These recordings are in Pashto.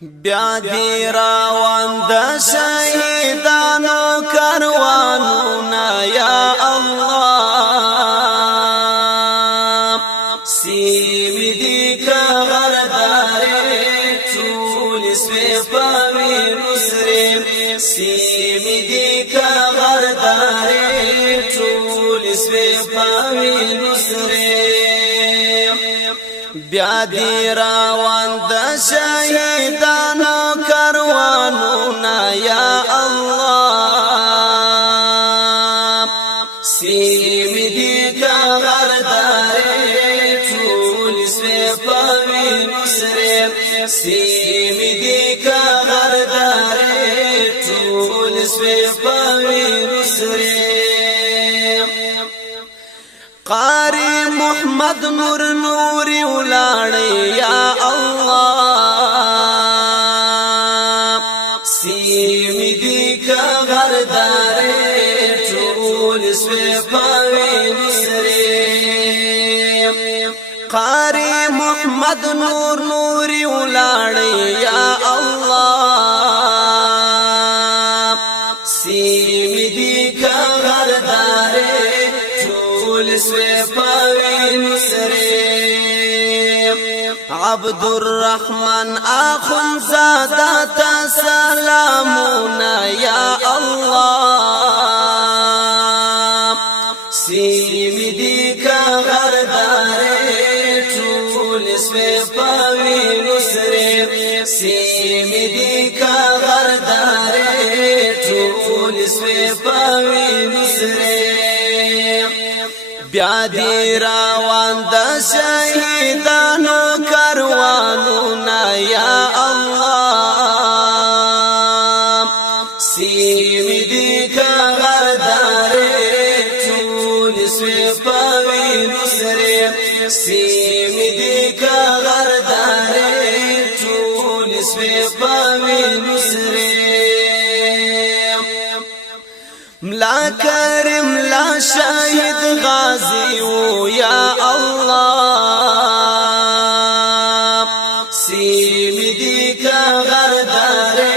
بیا دی راوان د شهیدانو کاروانونه یا الله سیمی دی که غرداره ټول سوی پاوی مسرم سیمی دی که غرداره ټول سوی پاوی مسرم بیا دی راوان د شهیدانو کاروانونه یا الله سیمی دی که غرداره ټول سوی پاوی مسرم سیمی دی که غرداره ټول سوی پاوی مسرم قاری محمد نور نوری ولاړی یا الله سیمی دی که غرداره ټول سوی پاوی مسرم قاری محمد نور نوری ولاړی یا الله سیمی دی که غرداره سوی پاوی مسرم عبد الرحمن آخون زادتا سلامونا یا الله سیمی دی که غرداره ټول سوی پاوی مسرم سیمی دی که غرداره ټول سوی پاوی مسرم بیا دی راوان د شهیدانو کاروانونه یا الله سیمی دی که غرداره ټول سوی پاوی مسرم سیمی دی که غرداره ټول سوی پاوی مسرم ملا کریم لا شاهد غازی و یا الله سیمی دی که غرداره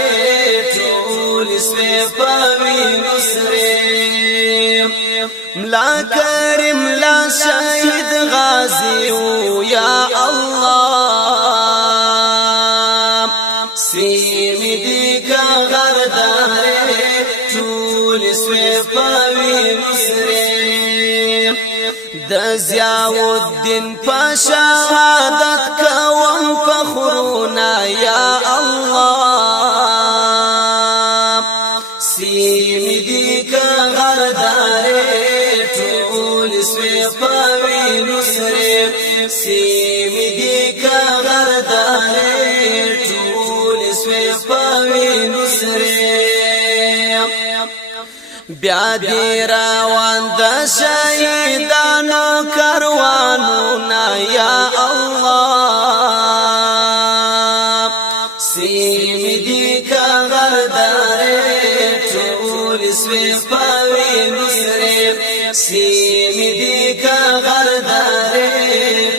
ټول سوی پاوی مسرم ملا کریم لا شاهد غازی و یا الله سیمی دی که غرداره سوی پاوی مسرم د ضیاءالدین په شهادت کوم فخرونه یا الله سیمی دی که غرداره ټول سوی پاوی مسرم سیمی دی که غرداره ټول سوی پاوی مسرم بیا دی راوان د شهیدانو کاروانونه یا الله سیمی دی که غرداره ټول سوی پاوی مسرم سیمی دی که غرداره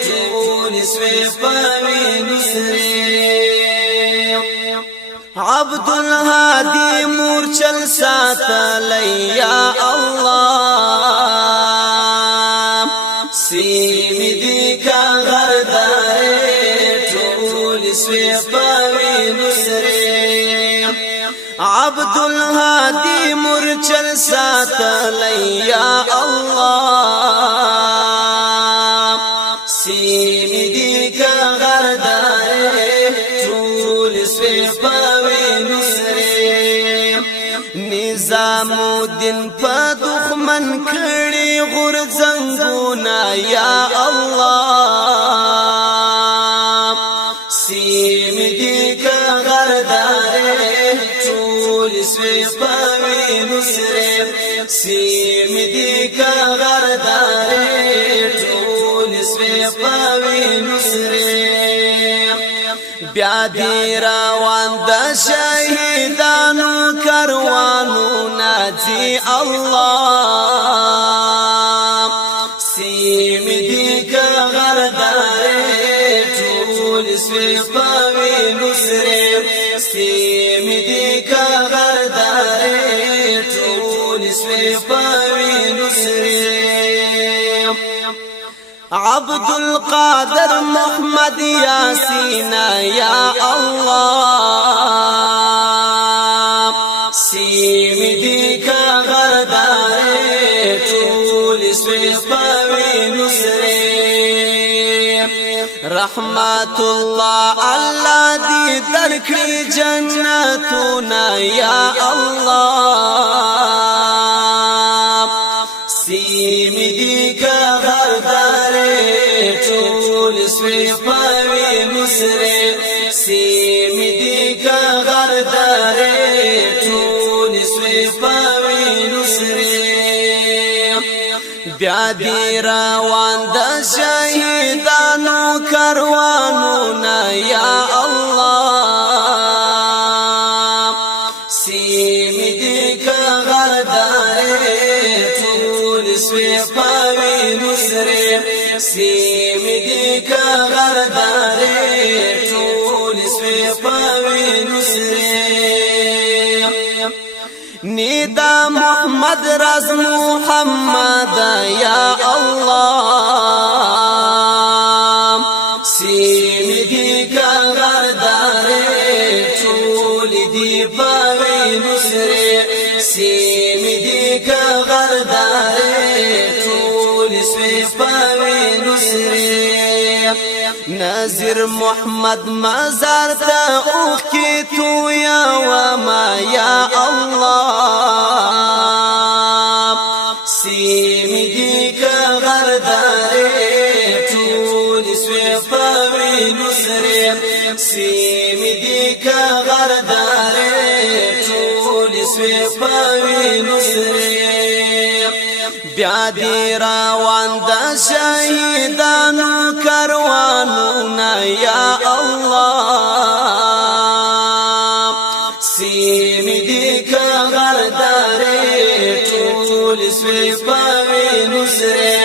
ټول سوی پاوی مسرم عبد الهادی مورچل ساتلی یا الله سیمی دی که غرداره ټول سوی پاوی مسرم عبد الهادی مورچل ساتلی یا الله سیمی دی که غرداره ټول سوی پاوی مسرم نظام الدین په دښمن کړي غورځنګونه یا الله سیمی دی که غرداره ټول سوی پاوی مسرم سیمی دی که غرداره ټول سوی پاوی مسرم بیا دی راوان د شهیدانو کاروانونه ځي الله سیمی دی که غرداره ټول سوی پاوی مسرم سیمی دی که غرداری طول سوی پاوی نسری عبدالقادر محمد یاسین یا اللہ سیمی دی که غرداری طول سوی پاوی نسری رحمت الله الله دی درکړي جنتونه یا الله سیمی دی که غردارې ټول سوی پاوی نسره سیمی دی که غردارې ټول سوی پاوی نسره بیا دی روان د شهیدانو کاروانونه یا الله سیمی دی که غردارې ټول سوی پاوی نسره سیمی دی که غردارې ټول سوی پاوی نسره نیدا محمد راز محمد یا اللہ سیمی دی کا غردارے ټول دی پاوی نسرے سیمی دی کا غردارے ټول سوی پاوی نسرے نظر محمد مزار تا اوخ کی تو یا وما یا اللہ سیمی دی کا غردارے ټول سوی پاوی نسرے سیمی دی کا غردارے ټول سوی پاوی نسرے بیا دی روان د شهیدانو کاروانونه یا الله سیمی دی که غردارې ټول سوی پاوی نسرې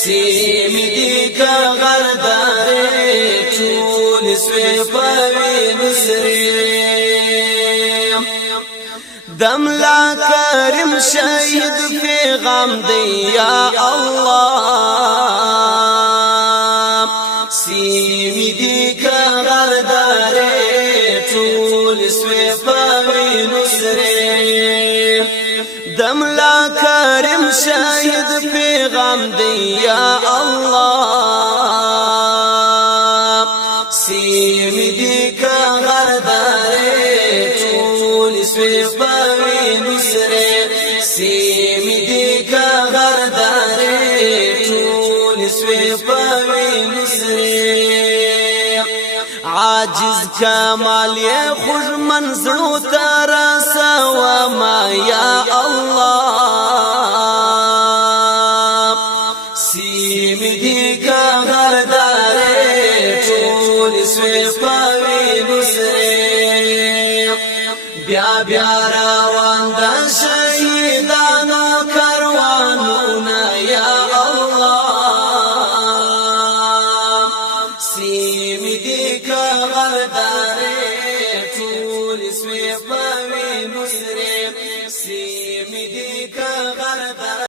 سیمی دی که غردارې ټول سوی پاوی نسرې دملا کریم شهید پیغام دی یا اللہ سیمی دی که غردارے ټول سوی پاوی نسرے دملا کریم شهید پیغام دی یا اللہ سیمی دی که غردارے ټول سوی پاوی نسرے سیمی دی که غردارے ټول سوی پاوی نسرے عاجز کمال یہ خوش منزلو ترسا وما یا اللہ سیمی دی که غردارے ټول سوی پاوی نسرے بیا بیا روان د